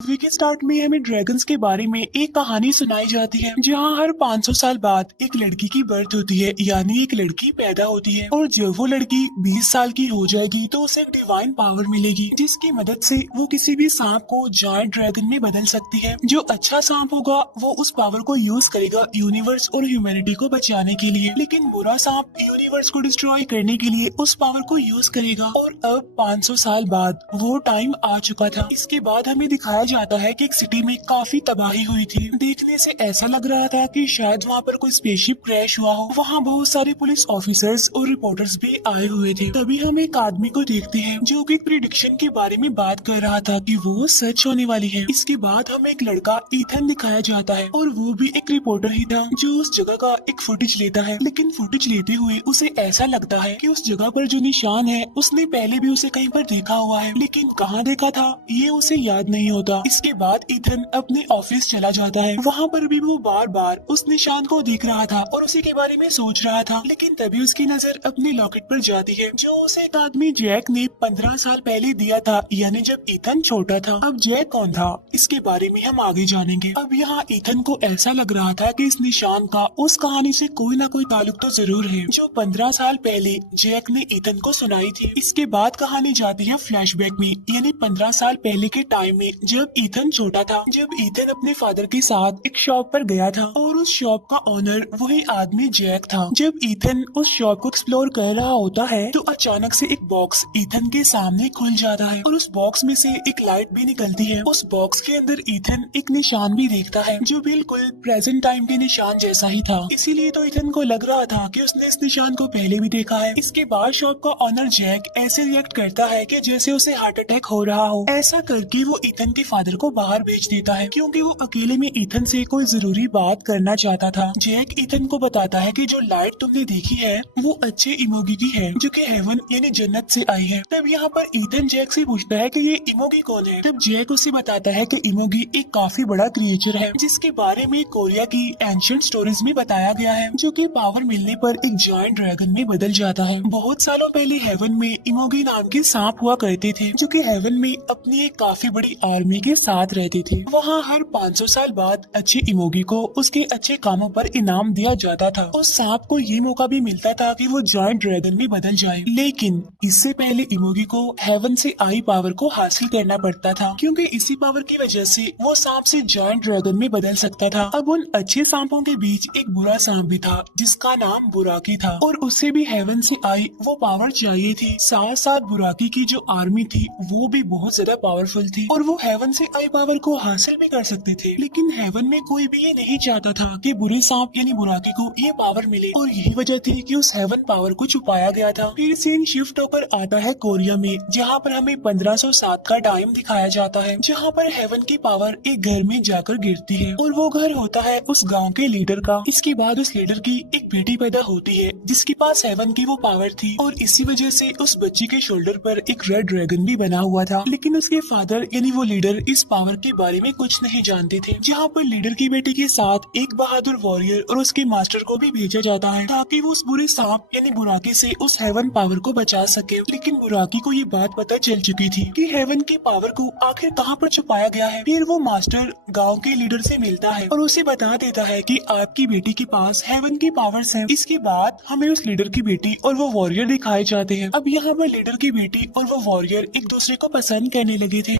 Movie के start में हमें ड्रैगन्स के बारे में एक कहानी सुनाई जाती है जहां हर 500 साल बाद एक लड़की की बर्थ होती है, यानी एक लड़की पैदा होती है। और जब वो लड़की 20 साल की हो जाएगी तो उसे एक डिवाइन पावर मिलेगी जिसकी मदद से वो किसी भी सांप को जायंट ड्रैगन में बदल सकती है। जो अच्छा सांप होगा वो उस पावर को यूज करेगा यूनिवर्स और ह्यूमैनिटी को बचाने के लिए, लेकिन बुरा सांप यूनिवर्स को डिस्ट्रॉय करने के लिए उस पावर को यूज करेगा। और अब 500 साल बाद वो टाइम आ चुका था। इसके बाद हमें दिखाया जाता है कि एक सिटी में काफी तबाही हुई थी। देखने से ऐसा लग रहा था कि शायद वहाँ पर कोई स्पेसशिप क्रैश हुआ हो। वहाँ बहुत सारे पुलिस ऑफिसर्स और रिपोर्टर्स भी आए हुए थे। तभी हम एक आदमी को देखते हैं जो कि प्रिडिक्शन के बारे में बात कर रहा था कि वो सच होने वाली है। इसके बाद हमें एक लड़का ईथन दिखाया जाता है और वो भी एक रिपोर्टर ही था जो उस जगह का एक फुटेज लेता है। लेकिन फुटेज लेते हुए उसे ऐसा लगता है कि उस जगह पर जो निशान है उसने पहले भी उसे कहीं पर देखा हुआ है, लेकिन कहाँ देखा था ये उसे याद नहीं होता। इसके बाद ईथन अपने ऑफिस चला जाता है। वहाँ पर भी वो बार बार उस निशान को देख रहा था और उसी के बारे में सोच रहा था, लेकिन तभी उसकी नजर अपने लॉकेट पर जाती है जो उसे एक आदमी जैक ने 15 साल पहले दिया था, यानी जब ईथन छोटा था। अब जैक कौन था इसके बारे में हम आगे जानेंगे। अब यहाँ ईथन को ऐसा लग रहा था कि इस निशान का उस कहानी से कोई ना कोई ताल्लुक तो जरूर है जो 15 साल पहले जैक ने ईथन को सुनाई थी। इसके बाद कहानी जाती है फ्लैशबैक में, यानी 15 साल पहले के टाइम में जब ईथन छोटा था। जब ईथन अपने फादर के साथ एक शॉप पर गया था और उस शॉप का ओनर वही आदमी जैक था। जब ईथन उस शॉप को एक्सप्लोर कर रहा होता है तो अचानक से एक बॉक्स ईथन के सामने खुल जाता है और उस बॉक्स में से एक लाइट भी निकलती है। उस बॉक्स के अंदर ईथन एक निशान भी देखता है जो बिल्कुल प्रेजेंट टाइम के निशान जैसा ही था। इसीलिए तो ईथन को लग रहा था कि उसने इस निशान को पहले भी देखा है। इसके बाद शॉप का ओनर जैक ऐसे रिएक्ट करता है कि जैसे उसे हार्ट अटैक हो रहा हो। ऐसा करके वो ईथन के फादर को बाहर भेज देता है क्योंकि वो अकेले में ईथन से कोई जरूरी बात करना चाहता था। जैक ईथन को बताता है कि जो लाइट तुमने देखी है वो अच्छे इमोगी की है जो कि हेवन यानी जन्नत से आई है। तब यहाँ पर ईथन जैक से पूछता है कि ये इमोगी कौन है। तब जैक उसे बताता है कि इमोगी एक काफी बड़ा क्रिएचर है जिसके बारे में कोरिया की एंशिएंट स्टोरीज में बताया गया है, जो कि पावर मिलने पर एक जायंट ड्रैगन में बदल जाता है। बहुत सालों पहले हेवन में इमोगी नाम के सांप हुआ करते थे जो कि हेवन में अपनी एक काफी बड़ी आर्मी के साथ रहते थे। वहाँ हर 500 साल बाद अच्छे इमोगी को उसके अच्छे कामों पर इनाम दिया जाता था। उस सांप को ये मौका भी मिलता था कि वो जायंट ड्रैगन में बदल जाए, लेकिन इससे पहले इमोगी को हेवन से आई पावर को हासिल करना पड़ता था क्योंकि इसी पावर की वजह से वो सांप से जायंट ड्रैगन में बदल सकता था। अब उन अच्छे सांपों के बीच एक बुरा सांप भी था जिसका नाम बुराकी था और उससे भी हेवन से आई वो पावर चाहिए थी। साथ साथ बुराकी की जो आर्मी थी वो भी बहुत ज्यादा पावरफुल थी और वो हेवन से आई पावर को हासिल भी कर सकते थे, लेकिन हेवन में कोई भी ये नहीं चाहता था कि बुरे सांप यानी बुराकी को ये पावर मिले और यही वजह थी कि उस हेवन पावर को छुपाया गया था। फिर सीन शिफ्ट होकर आता है कोरिया में जहाँ पर हमें 1507 का टाइम दिखाया जाता है जहाँ पर हेवन की पावर एक घर में जाकर गिरती है और वो घर होता है उस गाँव के लीडर का। इसके बाद उस लीडर की एक बेटी पैदा होती है जिसके पास हेवन की वो पावर थी और इसी वजह से उस बच्ची के शोल्डर पर एक रेड ड्रैगन भी बना हुआ था, लेकिन उसके फादर यानी वो लीडर इस पावर के बारे में कुछ नहीं जानते थे। जहाँ पर लीडर की बेटी के साथ एक बहादुर वॉरियर और उसके मास्टर को भी भेजा जाता है ताकि वो उस बुरे सांप यानी बुराकी से उस हेवन पावर को बचा सके। लेकिन बुराकी को ये बात पता चल चुकी थी कि हेवन की पावर को आखिर कहाँ पर छुपाया गया है। फिर वो मास्टर गाँव के लीडर से मिलता है और उसे बता देता है कि आपकी बेटी के पास हेवन की पावर्स हैं। इसके बाद हमें उस लीडर की बेटी और वो वॉरियर दिखाए जाते हैं। अब यहाँ पर लीडर की बेटी और वो वॉरियर एक दूसरे को पसंद करने लगे थे।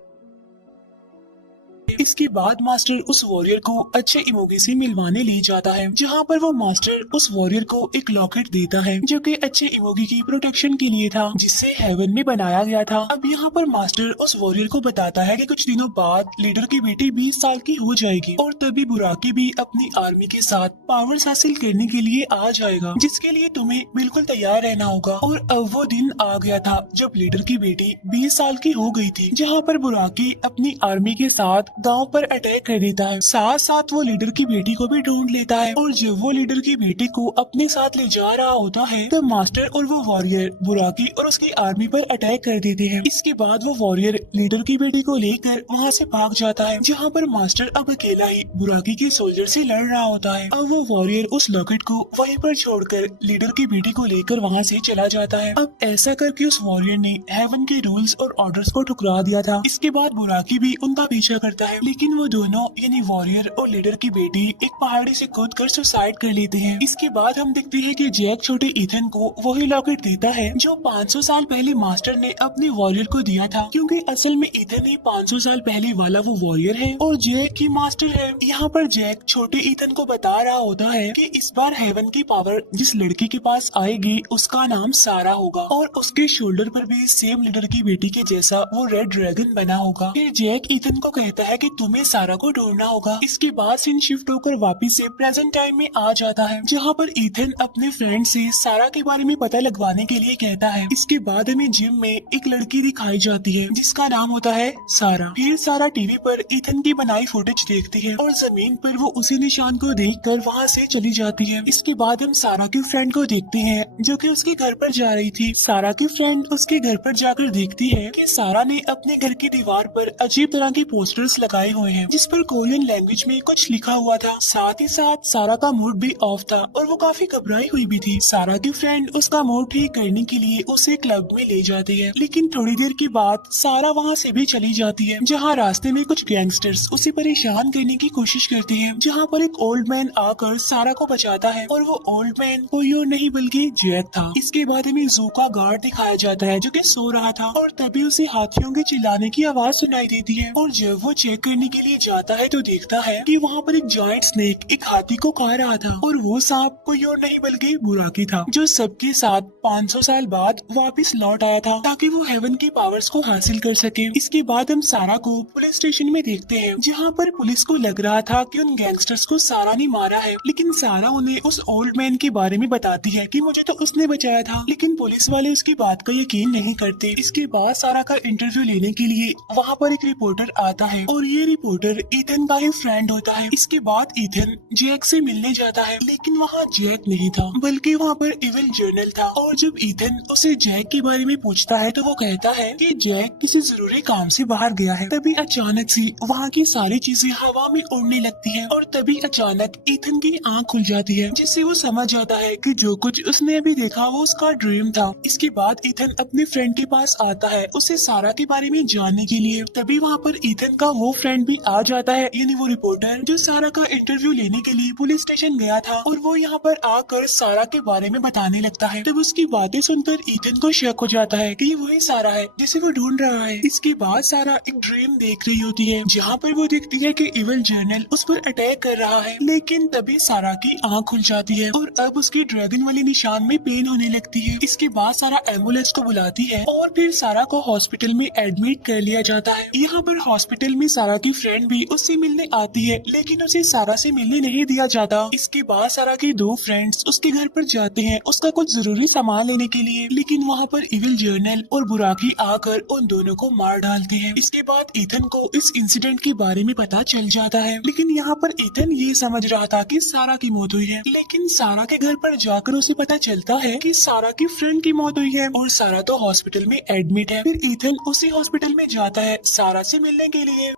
इसके बाद मास्टर उस वॉरियर को अच्छे इमोगी से मिलवाने ले जाता है जहाँ पर वो मास्टर उस वॉरियर को एक लॉकेट देता है जो कि अच्छे इमोगी की प्रोटेक्शन के लिए था जिससे हेवन में बनाया गया था। अब यहाँ पर मास्टर उस वॉरियर को बताता है कि कुछ दिनों बाद लीडर की बेटी 20 साल की हो जाएगी और तभी बुराकी भी अपनी आर्मी के साथ पावर्स हासिल करने के लिए आ जाएगा, जिसके लिए तुम्हें बिल्कुल तैयार रहना होगा। और अब वो दिन आ गया था जब लीडर की बेटी 20 साल की हो गई थी जहाँ पर बुराकी अपनी आर्मी के साथ गाँव गांव पर अटैक कर देता है। साथ साथ वो लीडर की बेटी को भी ढूंढ लेता है और जब वो लीडर की बेटी को अपने साथ ले जा रहा होता है तब मास्टर और वो वॉरियर बुराकी और उसकी आर्मी पर अटैक कर देते हैं। इसके बाद वो वॉरियर लीडर की बेटी को लेकर वहाँ से भाग जाता है, जहाँ पर मास्टर अब अकेला ही बुराकी के सोल्जर से लड़ रहा होता है। अब वो वॉरियर उस लॉकेट को वहीं पर छोड़कर लीडर की बेटी को लेकर वहाँ से चला जाता है। अब ऐसा करके उस वॉरियर ने हेवन के रूल्स और ऑर्डर्स को ठुकरा दिया था। इसके बाद बुराकी भी उनका पीछा करता है, लेकिन वो दोनों यानी वॉरियर और लीडर की बेटी एक पहाड़ी से कूदकर सुसाइड कर लेते हैं। इसके बाद हम देखते हैं कि जैक छोटे ईथन को वही लॉकेट देता है जो 500 साल पहले मास्टर ने अपने वॉरियर को दिया था, क्योंकि असल में ईथन ही 500 साल पहले वाला वो वॉरियर है और जैक की मास्टर है। यहाँ पर जैक छोटे ईथन को बता रहा होता है कि इस बार हेवन की पावर जिस लड़की के पास आएगी उसका नाम सारा होगा और उसके शोल्डर पर भी सेम लीडर की बेटी के जैसा वो रेड ड्रैगन बना होगा। फिर जैक ईथन को कहता है कि तुम्हें सारा को ढूंढना होगा। इसके बाद सीन शिफ्ट होकर वापिस से प्रेजेंट टाइम में आ जाता है, जहाँ पर ईथन अपने फ्रेंड से सारा के बारे में पता लगवाने के लिए कहता है। इसके बाद हमें जिम में एक लड़की दिखाई जाती है जिसका नाम होता है सारा। फिर सारा टीवी पर ईथन की बनाई फुटेज देखती है और जमीन पर वो उसी निशान को देखकर वहाँ से चली जाती है। इसके बाद हम सारा की फ्रेंड को देखते हैं जो कि उसके घर पर जा रही थी। सारा की फ्रेंड उसके घर पर जाकर देखती है कि सारा ने अपने घर की दीवार पर अजीब तरह के पोस्टर्स लगाए हुए हैं जिस पर कोरियन लैंग्वेज में कुछ लिखा हुआ था। साथ ही साथ सारा का मूड भी ऑफ था और वो काफी घबराई हुई भी थी। सारा की फ्रेंड उसका मूड ठीक करने के लिए उसे क्लब में ले जाती है, लेकिन थोड़ी देर के बाद सारा वहाँ से भी चली जाती है, जहाँ रास्ते में कुछ गैंगस्टर्स उसे परेशान करने की कोशिश करते हैं, जहाँ पर एक ओल्ड मैन आकर सारा को बचाता है और वो ओल्ड मैन कोई और नहीं बल्कि जैक था। इसके बाद हमें जू का गार्ड दिखाया जाता है जो कि सो रहा था और तभी उसे हाथियों के चिल्लाने की आवाज सुनाई देती है और जब वो चेक करने के लिए जाता है तो देखता है कि वहाँ पर एक जायंट स्नेक एक हाथी को खा रहा था और वो सांप कोई और नहीं बल्कि बुराकी था, जो सबके साथ 500 साल बाद वापस लौट आया था ताकि वो हेवन की पावर्स को हासिल कर सके। इसके बाद हम सारा को पुलिस स्टेशन में देखते हैं, जहाँ पर पुलिस को लग रहा था कि उन गैंगस्टर्स को सारा ने मारा है, लेकिन सारा उन्हें उस ओल्ड मैन के बारे में बताती है कि मुझे तो उसने बचाया था, लेकिन पुलिस वाले उसकी बात का यकीन नहीं करते। इसके बाद सारा का इंटरव्यू लेने के लिए वहाँ पर एक रिपोर्टर आता है और ये रिपोर्टर ईथन का ही फ्रेंड होता है। इसके बाद ईथन जैक से मिलने जाता है, लेकिन वहाँ जैक नहीं था बल्कि वहाँ पर इविल जर्नल था और जब ईथन उसे जैक के बारे में पूछता है तो वो कहता है कि जैक किसी जरूरी काम से बाहर गया है। तभी अचानक से वहाँ की सारी चीजें हवा में उड़ने लगती है और तभी अचानक ईथन की आँख खुल जाती है, जिससे वो समझ जाता है कि जो कुछ उसने अभी देखा वो उसका ड्रीम था। इसके बाद ईथन अपने फ्रेंड के पास आता है उसे सारा के बारे में जानने के लिए। तभी वहाँ पर ईथन का वो फ्रेंड भी आ जाता है, यानी वो रिपोर्टर जो सारा का इंटरव्यू लेने के लिए पुलिस स्टेशन गया था, और वो यहाँ पर आकर सारा के बारे में बताने लगता है। तब उसकी बातें सुनकर ईथन को शक हो जाता है कि ये वही सारा है जिसे वो ढूंढ रहा है। इसके बाद सारा एक ड्रीम देख रही होती है जहाँ पर वो देखती है कि इविल जर्नल उस पर अटैक कर रहा है, लेकिन तभी सारा की आँख खुल जाती है और अब उसकी ड्रैगन वाले निशान में पेन होने लगती है। इसके बाद सारा एम्बुलेंस को बुलाती है और फिर सारा को हॉस्पिटल में एडमिट कर लिया जाता है। यहाँ पर हॉस्पिटल में सारा की फ्रेंड भी उससे मिलने आती है, लेकिन उसे सारा से मिलने नहीं दिया जाता। इसके बाद सारा के दो फ्रेंड्स उसके घर पर जाते हैं उसका कुछ जरूरी सामान लेने के लिए, लेकिन वहाँ पर इविल जर्नल और बुराकी आकर उन दोनों को मार डालते हैं। इसके बाद ईथन को इस इंसिडेंट के बारे में पता चल जाता है, लेकिन यहाँ पर ईथन ये समझ रहा था कि सारा की मौत हुई है, लेकिन सारा के घर पर जाकर उसे पता चलता है कि सारा की फ्रेंड की मौत हुई है और सारा तो हॉस्पिटल में एडमिट है। फिर ईथन उसी हॉस्पिटल में जाता है सारा से मिलने के लिए,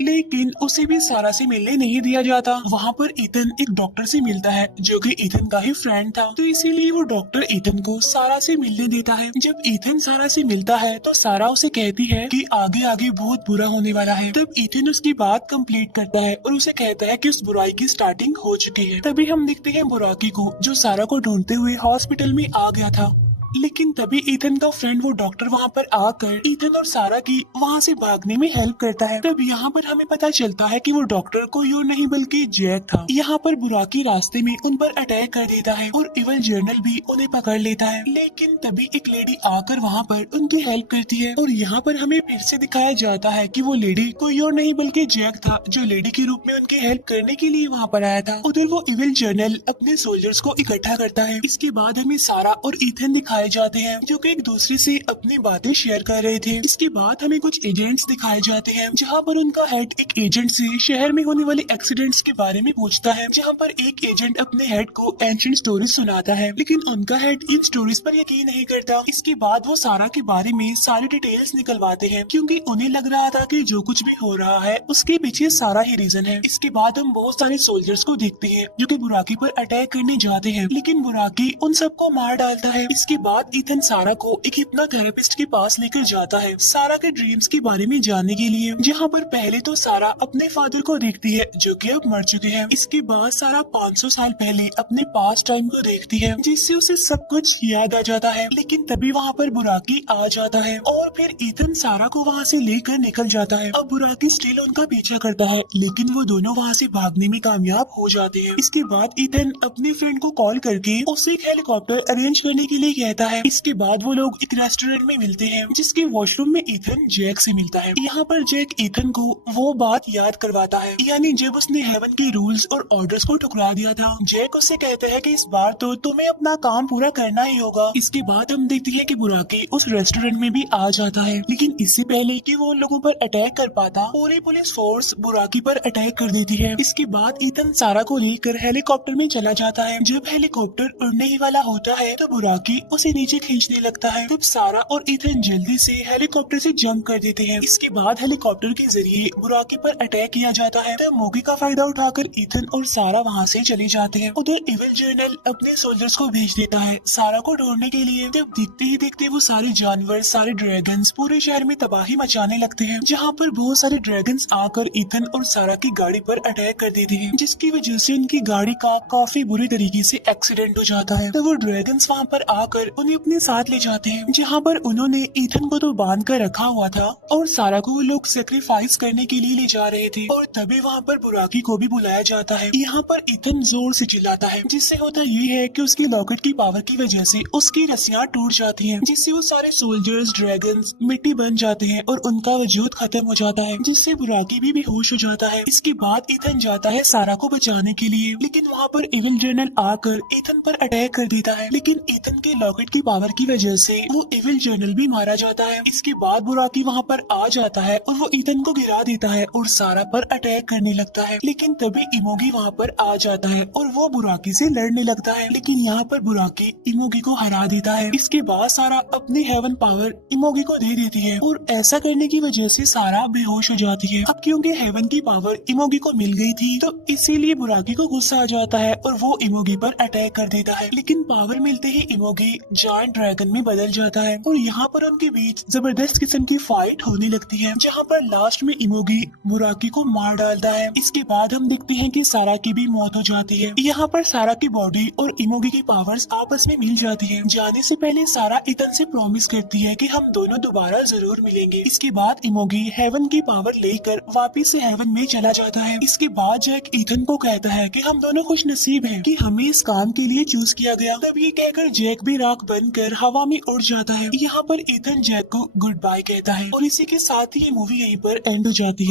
लेकिन उसे भी सारा से मिलने नहीं दिया जाता। वहाँ पर ईथन एक डॉक्टर से मिलता है जो कि ईथन का ही फ्रेंड था, तो इसीलिए वो डॉक्टर ईथन को सारा से मिलने देता है। जब ईथन सारा से मिलता है तो सारा उसे कहती है कि आगे आगे बहुत बुरा होने वाला है। तब ईथन उसकी बात कंप्लीट करता है और उसे कहता है कि उस बुराई की स्टार्टिंग हो चुकी है। तभी हम देखते हैं बुराकी को जो सारा को ढूंढते हुए हॉस्पिटल में आ गया था, लेकिन तभी ईथन का फ्रेंड वो डॉक्टर वहाँ पर आकर ईथन और सारा की वहाँ से भागने में हेल्प करता है। तब यहाँ पर हमें पता चलता है कि वो डॉक्टर कोई और नहीं बल्कि जैक था। यहाँ पर बुराकी रास्ते में उन पर अटैक कर देता है और इविल जर्नल भी उन्हें पकड़ लेता है, लेकिन तभी एक लेडी आकर वहाँ पर उनकी हेल्प करती है और यहाँ पर हमें फिर से दिखाया जाता है कि वो लेडी कोई और नहीं बल्कि जैक था जो लेडी के रूप में उनकी हेल्प करने के लिए वहाँ पर आया था। उधर वो इविल जर्नल अपने सोल्जर्स को इकट्ठा करता है। इसके बाद हमें सारा और ईथन दिखाया दिखाए जाते हैं जो कि एक दूसरे से अपनी बातें शेयर कर रहे थे। इसके बाद हमें कुछ एजेंट्स दिखाए जाते हैं जहाँ पर उनका हेड एक एजेंट से शहर में होने वाले एक्सीडेंट्स के बारे में पूछता है, जहाँ पर एक एजेंट अपने हेड को एंशिएंट स्टोरीज सुनाता है, लेकिन उनका हेड इन स्टोरीज पर यकीन नहीं करता। इसके बाद वो सारा के बारे में सारी डिटेल्स निकलवाते हैं क्योंकि उन्हें लग रहा था कि जो कुछ भी हो रहा है उसके पीछे सारा ही रीजन है। इसके बाद हम बहुत सारे सोल्जर्स को देखते हैं जो कि बुराकी पर अटैक करने जाते हैं, लेकिन बुराकी उन सबको मार डालता है। इसके बाद ईथन सारा को एक हिप्नोथेरेपिस्ट के पास लेकर जाता है सारा के ड्रीम्स के बारे में जानने के लिए, जहाँ पर पहले तो सारा अपने फादर को देखती है जो कि अब मर चुके हैं। इसके बाद सारा 500 साल पहले अपने पास्ट टाइम को देखती है जिससे उसे सब कुछ याद आ जाता है, लेकिन तभी वहाँ पर बुराकी आ जाता है और फिर ईथन सारा को वहाँ से लेकर निकल जाता है। अब बुराकी स्टिल उनका पीछा करता है लेकिन वो दोनों वहाँ से भागने में कामयाब हो जाते हैं। इसके बाद ईथन अपने फ्रेंड को कॉल करके उसे एक हेलीकॉप्टर अरेंज करने के लिए कहता है। इसके बाद वो लोग एक रेस्टोरेंट में मिलते हैं जिसके वॉशरूम में ईथन जैक से मिलता है। यहाँ पर जैक ईथन को वो बात याद करवाता है, यानी जब उसने हेवन के रूल्स और ऑर्डर्स को ठुकरा दिया था। जैक उससे कहता है कि इस बार तो तुम्हें अपना काम पूरा करना ही होगा। इसके बाद हम देखते हैं कि बुराकी उस रेस्टोरेंट में भी आ जाता है, लेकिन इससे पहले कि वो उन लोगों पर अटैक कर पाता पूरी पुलिस फोर्स बुराकी पर अटैक कर देती है। इसके बाद ईथन सारा को लेकर हेलीकॉप्टर में चला जाता है। जब हेलीकॉप्टर उड़ने ही वाला होता है तो बुराकी उसे नीचे खींचने लगता है। तब सारा और ईथन जल्दी से हेलीकॉप्टर से जंप कर देते हैं। इसके बाद हेलीकॉप्टर के जरिए बुराकी पर अटैक किया जाता है। तब मौके का फायदा उठाकर ईथन और सारा वहाँ से चले जाते हैं। उधर इविल जर्नल अपने सोल्जर्स को भेज देता है सारा को ढूंढने के लिए। तब देखते ही देखते वो सारे जानवर, सारे ड्रैगन्स पूरे शहर में तबाही मचाने लगते हैं, जहाँ पर बहुत सारे ड्रैगन्स आकर ईथन और सारा की गाड़ी पर अटैक कर देते हैं, जिसकी वजह से उनकी गाड़ी का काफी बुरी तरीके से एक्सीडेंट हो जाता है। तो वो ड्रैगन्स वहाँ पर आकर उन्हें अपने साथ ले जाते हैं, जहाँ पर उन्होंने ईथन को तो बांध कर रखा हुआ था और सारा को वो लोग सेक्रीफाइस करने के लिए ले जा रहे थे। और तभी वहाँ पर बुराकी को भी बुलाया जाता है। यहाँ पर ईथन जोर से चिल्लाता है, जिससे होता ये है कि उसकी लॉकेट की पावर की वजह से उसकी रस्सियाँ टूट जाती हैं, जिससे वो सारे सोल्जर्स, ड्रैगन्स मिट्टी बन जाते हैं और उनका वजूद खत्म हो जाता है, जिससे बुराकी भी बेहोश हो जाता है। इसके बाद ईथन जाता है सारा को बचाने के लिए, लेकिन वहाँ पर इविल जर्नल आकर ईथन पर अटैक कर देता है, लेकिन ईथन के लॉकेट की पावर की वजह से वो इविल जर्नल भी मारा जाता है। इसके बाद बुराकी वहाँ पर आ जाता है और वो ईथन को गिरा देता है और सारा पर अटैक करने लगता है, लेकिन तभी इमोगी वहाँ पर आ जाता है और वो बुराकी से लड़ने लगता है, लेकिन यहाँ पर बुराकी इमोगी को हरा देता है। इसके बाद सारा अपनी हेवन पावर इमोगी को दे देती है और ऐसा करने की वजह से सारा बेहोश हो जाती है। अब क्योंकि हेवन की पावर इमोगी को मिल गई थी तो इसीलिए बुराकी को गुस्सा आ जाता है और वो इमोगी पर अटैक कर देता है, लेकिन पावर मिलते ही इमोगी जायंट ड्रैगन में बदल जाता है और यहाँ पर उनके बीच जबरदस्त किस्म की फाइट होने लगती है, जहाँ पर लास्ट में इमोगी बुराकी को मार डालता है। इसके बाद हम देखते हैं कि सारा की भी मौत हो जाती है। यहाँ पर सारा की बॉडी और इमोगी की पावर्स आपस में मिल जाती है। जाने से पहले सारा ईथन से प्रॉमिस करती है कि हम दोनों दोबारा जरूर मिलेंगे। इसके बाद इमोगी हेवन की पावर लेकर वापिस से हेवन में चला जाता है। इसके बाद जैक ईथन को कहता है कि हम दोनों खुश नसीब हैं कि हमें इस काम के लिए चूज किया गया। तब ये कहकर जैक भी राख बनकर हवा में उड़ जाता है। यहाँ पर ईथन जैक को गुड बाय कहता है और इसी के साथ ही ये मूवी यहीं पर एंड हो जाती है।